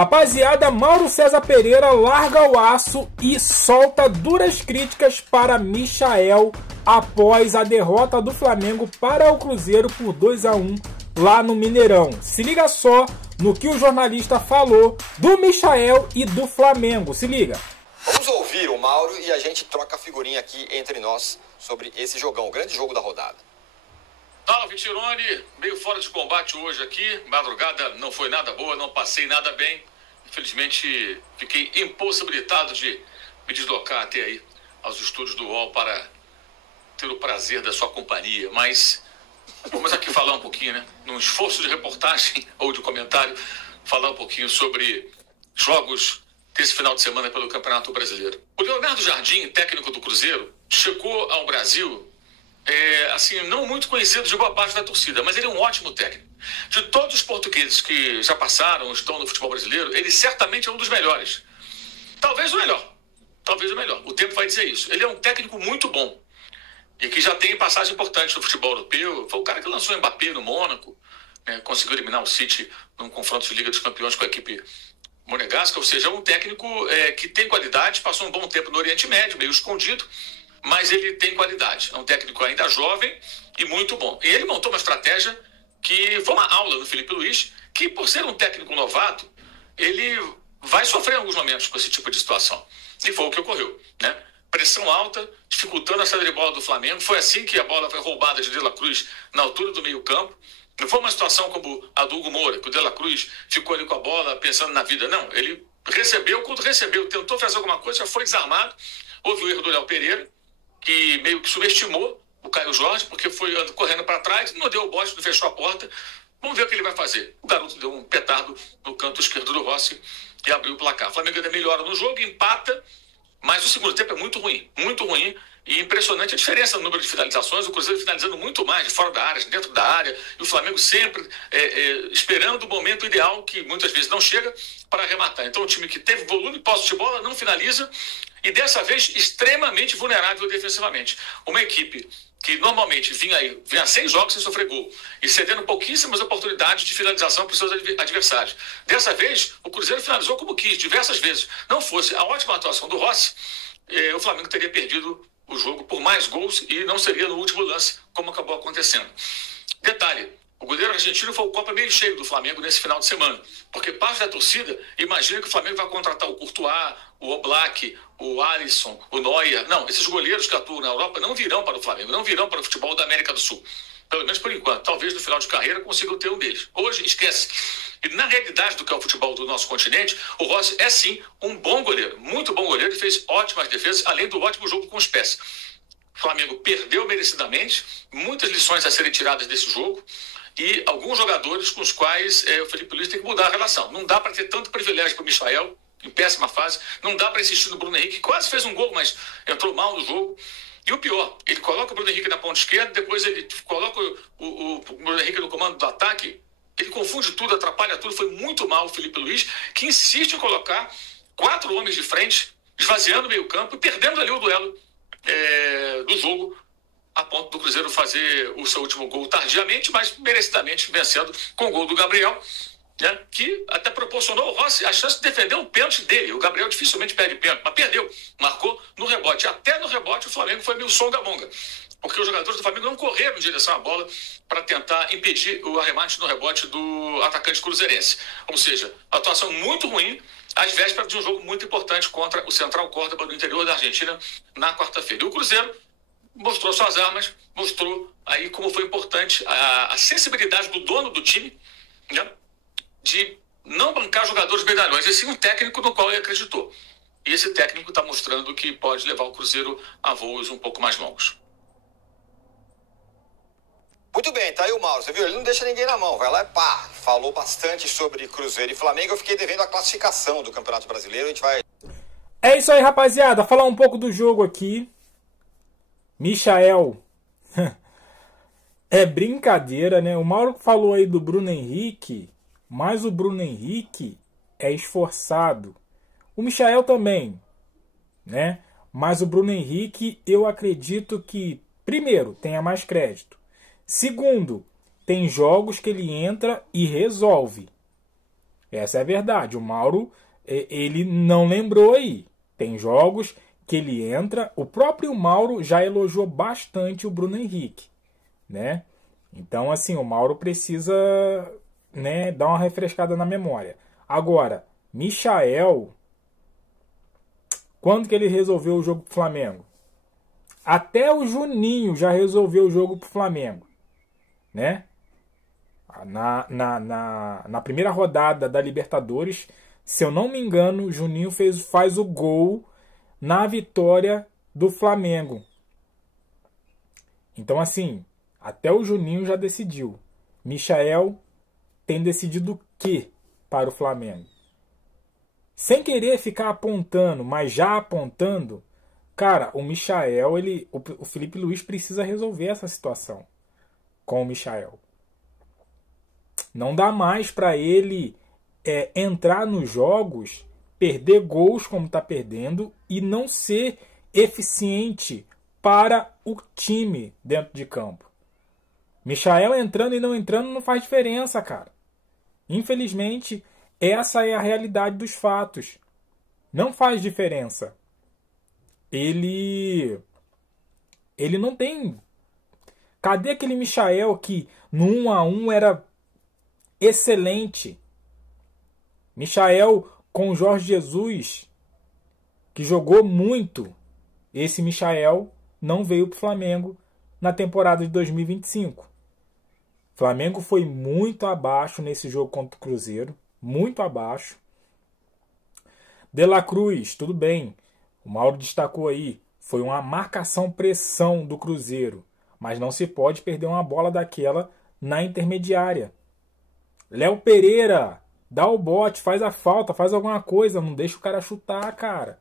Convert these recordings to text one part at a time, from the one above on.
Rapaziada, Mauro César Pereira larga o aço e solta duras críticas para Michael após a derrota do Flamengo para o Cruzeiro por 2-1 lá no Mineirão. Se liga só no que o jornalista falou do Michael e do Flamengo. Se liga. Vamos ouvir o Mauro e a gente troca a figurinha aqui entre nós sobre esse jogão, o grande jogo da rodada. Salve, Tirone, meio fora de combate hoje aqui, madrugada não foi nada boa, não passei nada bem. Infelizmente, fiquei impossibilitado de me deslocar até aí aos estúdios do UOL para ter o prazer da sua companhia. Mas vamos aqui falar um pouquinho, né? Num esforço de reportagem ou de comentário, falar um pouquinho sobre jogos desse final de semana pelo Campeonato Brasileiro. O Leonardo Jardim, técnico do Cruzeiro, chegou ao Brasil assim, não muito conhecido de boa parte da torcida, mas ele é um ótimo técnico. De todos os portugueses que já passaram ou estão no futebol brasileiro, ele certamente é um dos melhores. Talvez o melhor. Talvez o melhor. O tempo vai dizer isso. Ele é um técnico muito bom e que já tem passagem importante no futebol europeu. Foi o cara que lançou o Mbappé no Mônaco, né? Conseguiu eliminar o City num confronto de Liga dos Campeões com a equipe monegasca. Ou seja, é um técnico que tem qualidade, passou um bom tempo no Oriente Médio, meio escondido, mas ele tem qualidade. É um técnico ainda jovem e muito bom. E ele montou uma estratégia que foi uma aula do Felipe Luiz, que por ser um técnico novato, ele vai sofrer em alguns momentos com esse tipo de situação. E foi o que ocorreu, né? Pressão alta, dificultando a saída de bola do Flamengo. Foi assim que a bola foi roubada de De La Cruz na altura do meio-campo. Não foi uma situação como a do Hugo Moura, que o De La Cruz ficou ali com a bola pensando na vida. Não, ele recebeu, quando recebeu, tentou fazer alguma coisa, já foi desarmado. Houve o erro do Léo Pereira, que meio que subestimou o Caio Jorge, porque foi correndo para trás, não deu o bote, não fechou a porta. Vamos ver o que ele vai fazer. O garoto deu um petardo no canto esquerdo do Rossi e abriu o placar. O Flamengo ainda melhora no jogo, empata, mas o segundo tempo é muito ruim e impressionante a diferença no número de finalizações. O Cruzeiro finalizando muito mais de fora da área, de dentro da área, e o Flamengo sempre esperando o momento ideal, que muitas vezes não chega, para arrematar. Então, um time que teve volume e posse de bola não finaliza, e dessa vez extremamente vulnerável defensivamente. Uma equipe que normalmente vinha 6 jogos sem sofrer gol e cedendo pouquíssimas oportunidades de finalização para os seus adversários. Dessa vez, o Cruzeiro finalizou como quis, diversas vezes. Não fosse a ótima atuação do Rossi, o Flamengo teria perdido o jogo por mais gols e não seria no último lance, como acabou acontecendo. Detalhe, o goleiro argentino foi o copo meio cheio do Flamengo nesse final de semana, porque parte da torcida imagina que o Flamengo vai contratar o Courtois, o Oblak, o Alisson, o Neuer. Não, esses goleiros que atuam na Europa não virão para o Flamengo, não virão para o futebol da América do Sul. Pelo menos por enquanto. Talvez no final de carreira consigam ter um deles. Hoje, esquece. E na realidade do que é o futebol do nosso continente, o Rossi é sim um bom goleiro, muito bom goleiro, e fez ótimas defesas, além do ótimo jogo com os pés. O Flamengo perdeu merecidamente, muitas lições a serem tiradas desse jogo, e alguns jogadores com os quais o Felipe Luiz tem que mudar a relação. Não dá para ter tanto privilégio para o Michael, em péssima fase. Não dá para insistir no Bruno Henrique, que quase fez um gol, mas entrou mal no jogo. E o pior, ele coloca o Bruno Henrique na ponta esquerda, depois ele coloca o Bruno Henrique no comando do ataque. Ele confunde tudo, atrapalha tudo. Foi muito mal o Felipe Luiz, que insiste em colocar 4 homens de frente, esvaziando o meio-campo e perdendo ali o duelo do jogo, a ponto do Cruzeiro fazer o seu último gol tardiamente, mas merecidamente vencendo com o gol do Gabriel, né, que até proporcionou ao Rossi a chance de defender um pênalti dele. O Gabriel dificilmente perde pênalti, mas perdeu, marcou no rebote. Até no rebote o Flamengo foi meio songamonga, porque os jogadores do Flamengo não correram em direção à bola para tentar impedir o arremate no rebote do atacante cruzeirense. Ou seja, atuação muito ruim às vésperas de um jogo muito importante contra o Central Córdoba do interior da Argentina na quarta-feira. E o Cruzeiro mostrou suas armas, mostrou aí como foi importante a sensibilidade do dono do time, né, de não bancar jogadores medalhões, e sim um técnico no qual ele acreditou. E esse técnico está mostrando que pode levar o Cruzeiro a voos um pouco mais longos. Muito bem, tá aí o Mauro, você viu? Ele não deixa ninguém na mão, vai lá e pá, falou bastante sobre Cruzeiro e Flamengo. Eu fiquei devendo a classificação do Campeonato Brasileiro, a gente vai... É isso aí, rapaziada, falar um pouco do jogo aqui. Michael, é brincadeira, né? O Mauro falou aí do Bruno Henrique, mas o Bruno Henrique é esforçado. O Michael também, né? Mas o Bruno Henrique, eu acredito que, primeiro, tenha mais crédito. Segundo, tem jogos que ele entra e resolve. Essa é a verdade. O Mauro, ele não lembrou aí. Tem jogos que ele entra. O próprio Mauro já elogiou bastante o Bruno Henrique, né? Então, assim, o Mauro precisa, né, dar uma refrescada na memória. Agora, Michael, quando que ele resolveu o jogo pro Flamengo? Até o Juninho já resolveu o jogo pro Flamengo, né? Na primeira rodada da Libertadores, se eu não me engano, o Juninho faz o gol na vitória do Flamengo. Então, assim, até o Juninho já decidiu. Michael tem decidido o que para o Flamengo? Sem querer ficar apontando, mas já apontando, cara, o Michael, o Felipe Luiz precisa resolver essa situação com o Michael. Não dá mais para ele entrar nos jogos, perder gols como está perdendo e não ser eficiente para o time dentro de campo. Michael entrando e não entrando não faz diferença, cara. Infelizmente, essa é a realidade dos fatos. Não faz diferença. Ele não tem... Cadê aquele Michael que no 1-1 era excelente? Michael com Jorge Jesus, que jogou muito. Esse Michael não veio para o Flamengo na temporada de 2025. O Flamengo foi muito abaixo nesse jogo contra o Cruzeiro. Muito abaixo. De La Cruz, tudo bem. O Mauro destacou aí. Foi uma marcação-pressão do Cruzeiro. Mas não se pode perder uma bola daquela na intermediária. Léo Pereira, dá o bote, faz a falta, faz alguma coisa. Não deixa o cara chutar, cara.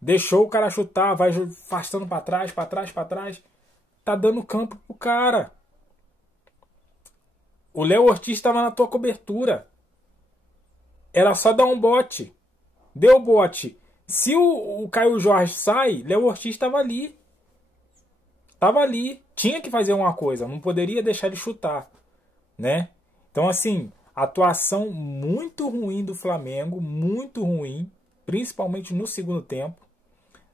Deixou o cara chutar, vai afastando para trás, para trás, para trás. Tá dando campo pro cara. O Léo Ortiz estava na tua cobertura. Era só dar um bote. Deu o bote. Se o Caio Jorge sai, Léo Ortiz estava ali. Estava ali. Tinha que fazer uma coisa. Não poderia deixar de chutar, né? Então, assim, atuação muito ruim do Flamengo. Muito ruim. Principalmente no segundo tempo,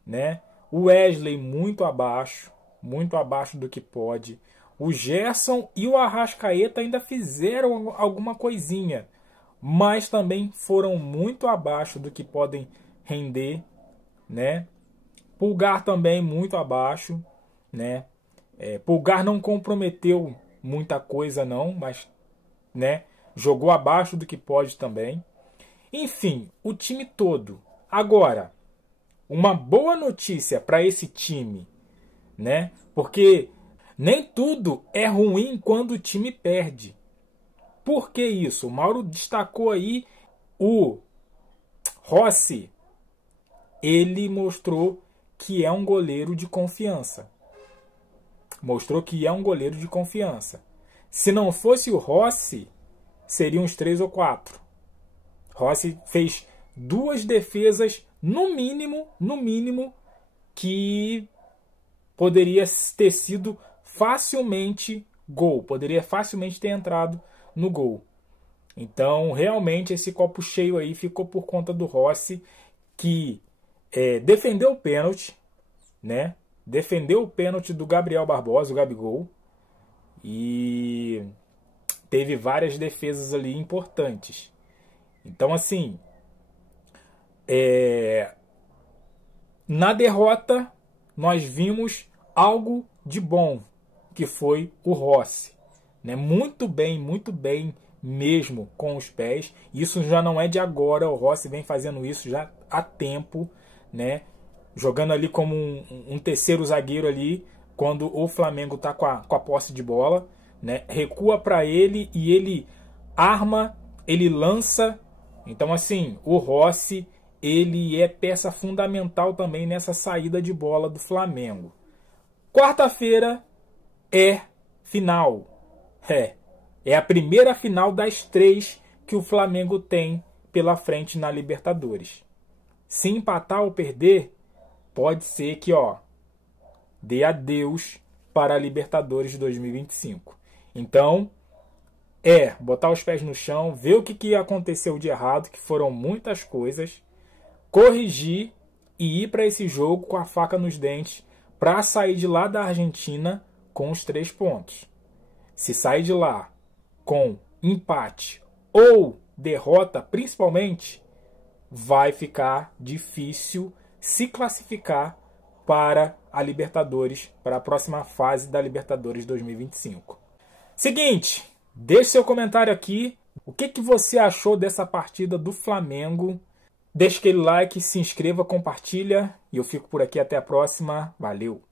né? O Wesley muito abaixo. Muito abaixo do que pode. O Gerson e o Arrascaeta ainda fizeram alguma coisinha, mas também foram muito abaixo do que podem render, né? Pulgar também muito abaixo, né? Pulgar não comprometeu muita coisa não, mas, né, jogou abaixo do que pode também. Enfim, o time todo. Agora, uma boa notícia para esse time, né? Porque nem tudo é ruim quando o time perde. Por que isso? O Mauro destacou aí o Rossi. Ele mostrou que é um goleiro de confiança. Mostrou que é um goleiro de confiança. Se não fosse o Rossi, seriam uns 3 ou 4. Rossi fez 2 defesas, no mínimo, que poderia ter sido facilmente gol. Poderia facilmente ter entrado no gol. Então, realmente, esse copo cheio aí ficou por conta do Rossi, que defendeu o pênalti, né? Defendeu o pênalti do Gabriel Barbosa, o Gabigol. E teve várias defesas ali importantes. Então, assim, na derrota, nós vimos algo de bom, que foi o Rossi, né? Muito bem mesmo com os pés. Isso já não é de agora, o Rossi vem fazendo isso já há tempo, né? Jogando ali como um terceiro zagueiro ali, quando o Flamengo está com a posse de bola, né? Recua para ele e ele arma, ele lança. Então, assim, o Rossi, ele é peça fundamental também nessa saída de bola do Flamengo. Quarta-feira é final. É a primeira final das 3 que o Flamengo tem pela frente na Libertadores. Se empatar ou perder, pode ser que dê adeus para a Libertadores de 2025. Então, é botar os pés no chão, ver o que aconteceu de errado, que foram muitas coisas, corrigir e ir para esse jogo com a faca nos dentes para sair de lá da Argentina com os 3 pontos. Se sair de lá com empate ou derrota, principalmente, vai ficar difícil se classificar para a Libertadores, para a próxima fase da Libertadores 2025. Seguinte, deixe seu comentário aqui. O que você achou dessa partida do Flamengo? Deixe aquele like, se inscreva, compartilha. E eu fico por aqui. Até a próxima. Valeu!